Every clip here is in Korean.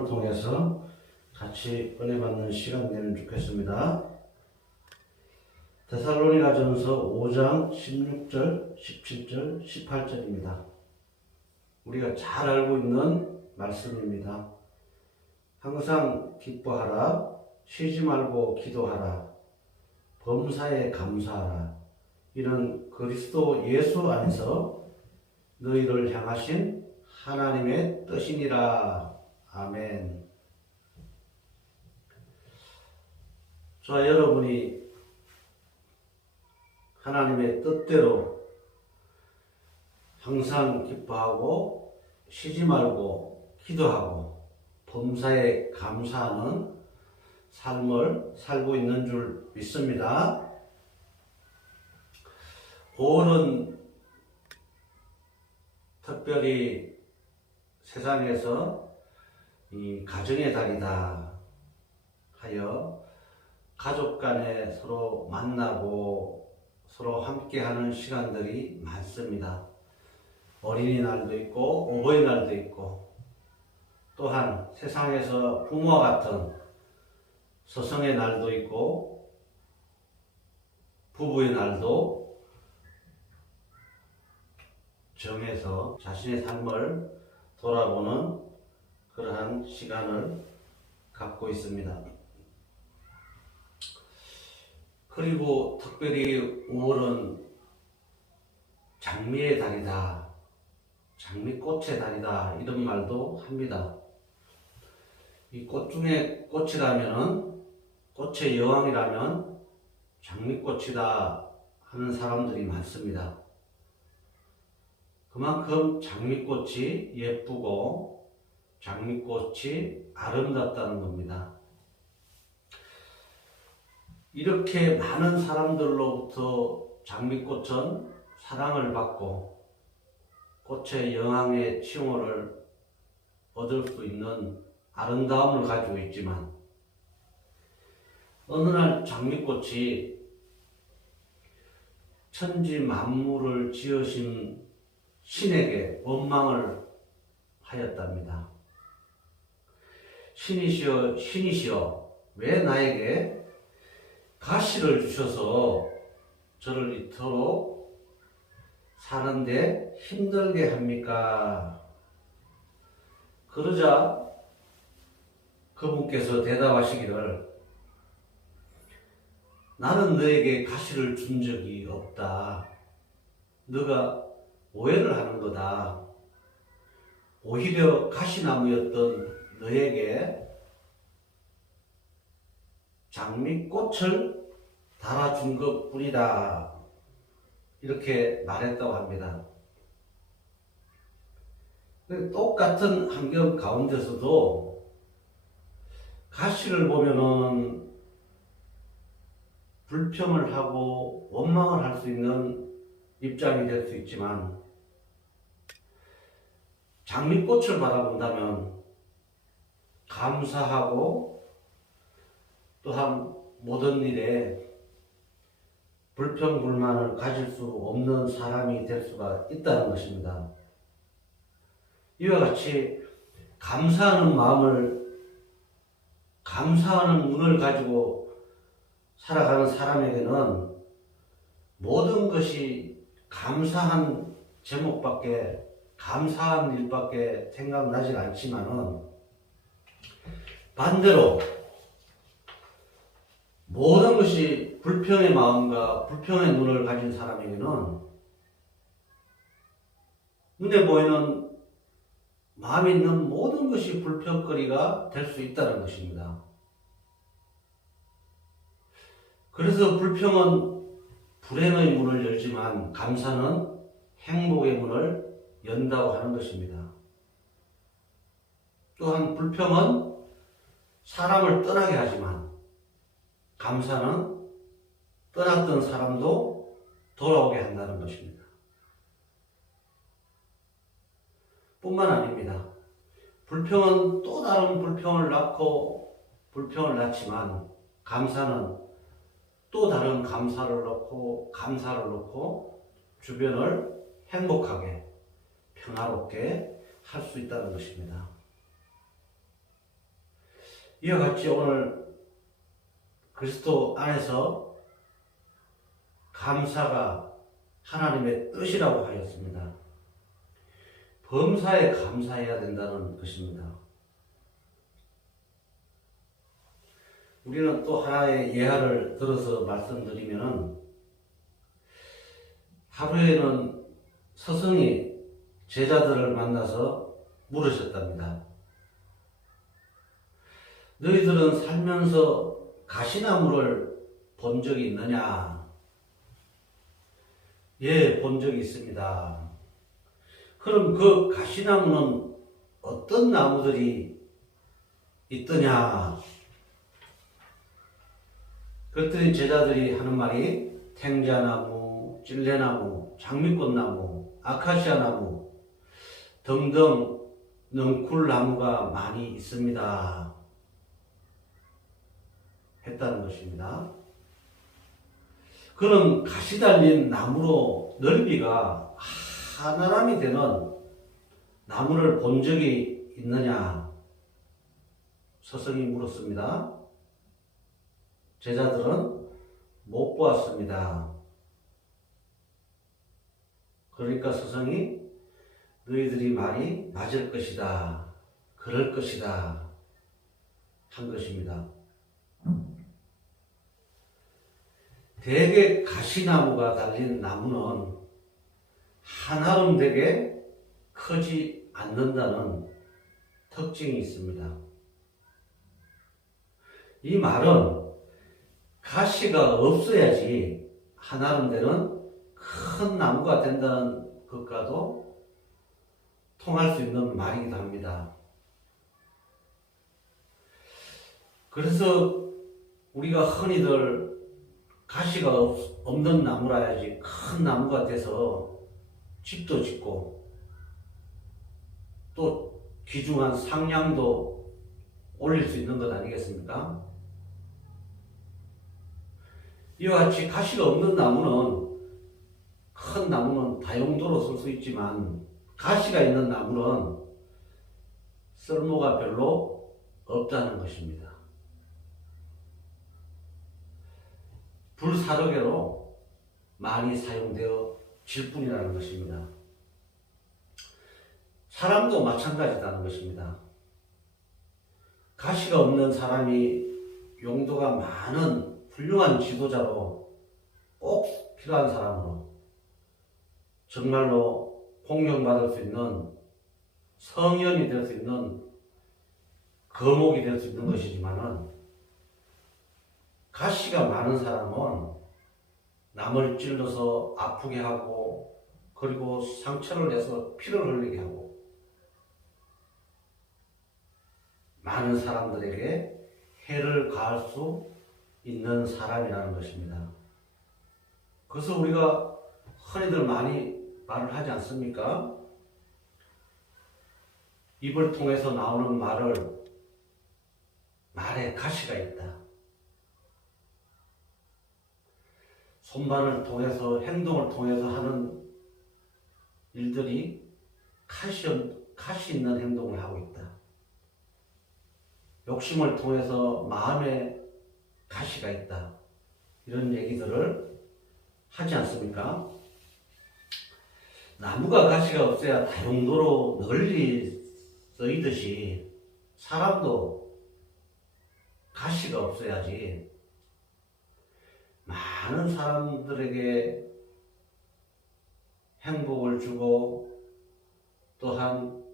말씀을 통해서 같이 은혜 받는 시간 되면 좋겠습니다. 데살로니가전서 5장 16절, 17절, 18절입니다. 우리가 잘 알고 있는 말씀입니다. 항상 기뻐하라, 쉬지 말고 기도하라, 범사에 감사하라. 이는 그리스도 예수 안에서 너희를 향하신 하나님의 뜻이니라. 아멘. 저와 여러분이 하나님의 뜻대로 항상 기뻐하고 쉬지 말고 기도하고 범사에 감사하는 삶을 살고 있는 줄 믿습니다. 5월은 특별히 세상에서 이 가정의 달이다 하여 가족 간에 서로 만나고 서로 함께하는 시간들이 많습니다. 어린이날도 있고 어버이날도 있고 또한 세상에서 부모와 같은 스승의 날도 있고 부부의 날도 정해서 자신의 삶을 돌아보는 그러한 시간을 갖고 있습니다. 그리고 특별히 5월은 장미의 달이다, 장미꽃의 달이다 이런 말도 합니다. 이 꽃 중에 꽃이라면은 꽃의 여왕이라면 장미꽃이다 하는 사람들이 많습니다. 그만큼 장미꽃이 예쁘고 장미꽃이 아름답다는 겁니다. 이렇게 많은 사람들로부터 장미꽃은 사랑을 받고 꽃의 여왕의 칭호를 얻을 수 있는 아름다움을 가지고 있지만 어느 날 장미꽃이 천지 만물을 지으신 신에게 원망을 하였답니다. 신이시여, 왜 나에게 가시를 주셔서 저를 이토록 사는데 힘들게 합니까? 그러자 그분께서 대답하시기를, 나는 너에게 가시를 준 적이 없다. 너가 오해를 하는 거다. 오히려 가시나무였던 너에게 장미꽃을 달아준 것 뿐이다. 이렇게 말했다고 합니다. 똑같은 환경 가운데서도 가시를 보면은 불평을 하고 원망을 할 수 있는 입장이 될 수 있지만 장미꽃을 바라본다면 감사하고 또한 모든 일에 불평, 불만을 가질 수 없는 사람이 될 수가 있다는 것입니다. 이와 같이 감사하는 마음을, 감사하는 눈을 가지고 살아가는 사람에게는 모든 것이 감사한 제목밖에, 감사한 일밖에 생각나질 않지만은 반대로 모든 것이 불평의 마음과 불평의 눈을 가진 사람에게는 눈에 보이는 마음에 있는 모든 것이 불평거리가 될 수 있다는 것입니다. 그래서 불평은 불행의 문을 열지만 감사는 행복의 문을 연다고 하는 것입니다. 또한 불평은 사람을 떠나게 하지만 감사는 떠났던 사람도 돌아오게 한다는 것입니다. 뿐만 아닙니다. 불평은 또 다른 불평을 낳고 불평을 낳지만 감사는 또 다른 감사를 넣고 감사를 넣고 주변을 행복하게 평화롭게 할 수 있다는 것입니다. 이와 같이 오늘 그리스도 안에서 감사가 하나님의 뜻이라고 하였습니다. 범사에 감사해야 된다는 것입니다. 우리는 또 하나의 예화를 들어서 말씀드리면은, 하루에는 스승이 제자들을 만나서 물으셨답니다. 너희들은 살면서 가시나무를 본 적이 있느냐? 예, 본 적이 있습니다. 그럼 그 가시나무는 어떤 나무들이 있더냐? 그랬더니 제자들이 하는 말이 탱자나무, 찔레나무, 장미꽃나무, 아카시아나무 등등 능쿨나무가 많이 있습니다. 했다는 것입니다. 그럼 가시 달린 나무로 넓이가 하나람이 되는 나무를 본 적이 있느냐? 스승이 물었습니다. 제자들은 못 보았습니다. 그러니까 스승이 너희들이 말이 맞을 것이다, 그럴 것이다 한 것입니다. 대개 가시나무가 달린 나무는 한아름 되게 크지 않는다는 특징이 있습니다. 이 말은 가시가 없어야지 한아름 되는 큰 나무가 된다는 것과도 통할 수 있는 말이기도 합니다. 그래서 우리가 흔히들 가시가 없는 나무라야지 큰 나무가 돼서 집도 짓고 또 귀중한 상량도 올릴 수 있는 것 아니겠습니까? 이와 같이 가시가 없는 나무는, 큰 나무는 다용도로 쓸 수 있지만 가시가 있는 나무는 쓸모가 별로 없다는 것입니다. 불사르개로 많이 사용되어 질 뿐이라는 것입니다. 사람도 마찬가지다는 것입니다. 가시가 없는 사람이 용도가 많은 훌륭한 지도자로 꼭 필요한 사람으로 정말로 공경받을 수 있는 성현이 될 수 있는 거목이 될 수 있는 것이지만은, 가시가 많은 사람은 남을 찔러서 아프게 하고 그리고 상처를 내서 피를 흘리게 하고 많은 사람들에게 해를 가할 수 있는 사람이라는 것입니다. 그래서 우리가 흔히들 많이 말을 하지 않습니까? 입을 통해서 나오는 말에 가시가 있다. 손발을 통해서, 행동을 통해서 하는 일들이 가시 있는 행동을 하고 있다. 욕심을 통해서 마음에 가시가 있다. 이런 얘기들을 하지 않습니까? 나무가 가시가 없어야 다용도로 널리 쓰이듯이 사람도 가시가 없어야지 많은 사람들에게 행복을 주고 또한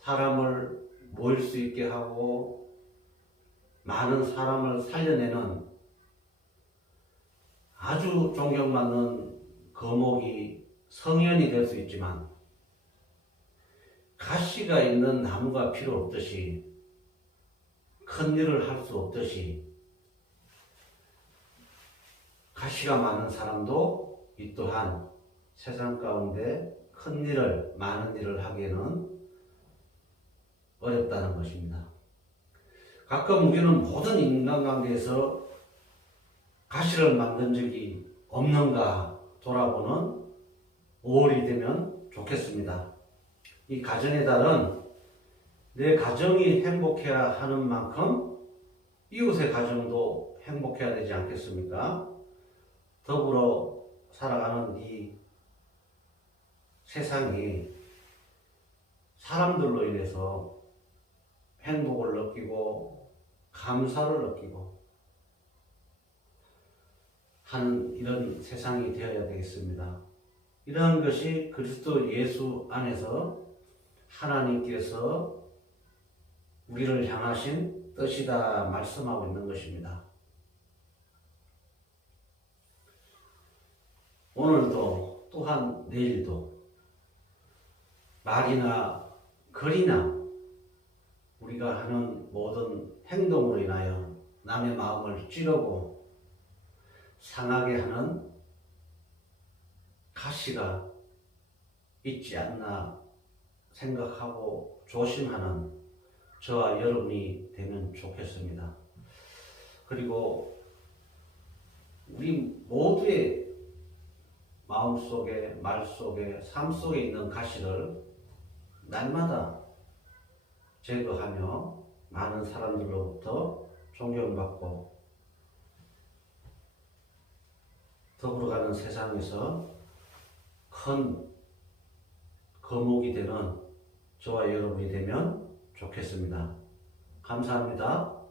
사람을 모일 수 있게 하고 많은 사람을 살려내는 아주 존경받는 거목이 성현이 될 수 있지만, 가시가 있는 나무가 필요 없듯이, 큰 일을 할 수 없듯이, 가시가 많은 사람도 이 또한 세상 가운데 큰 일을, 많은 일을 하기에는 어렵다는 것입니다. 가끔 우리는 모든 인간관계에서 가시를 만든 적이 없는가 돌아보는 5월이 되면 좋겠습니다. 이 가정의 달은 내 가정이 행복해야 하는 만큼 이웃의 가정도 행복해야 되지 않겠습니까? 더불어 살아가는 이 세상이 사람들로 인해서 행복을 느끼고 감사를 느끼고 하는 이런 세상이 되어야 되겠습니다. 이러한 것이 그리스도 예수 안에서 하나님께서 우리를 향하신 뜻이다 말씀하고 있는 것입니다. 오늘도 또한 내일도 말이나 글이나 우리가 하는 모든 행동으로 인하여 남의 마음을 찌르고 상하게 하는 가시가 있지 않나 생각하고 조심하는 저와 여러분이 되면 좋겠습니다. 그리고 우리 모두의 마음속에, 말 속에, 삶 속에 있는 가시를 날마다 제거하며 많은 사람들로부터 존경받고 더불어가는 세상에서 큰 거목이 되는 저와 여러분이 되면 좋겠습니다. 감사합니다.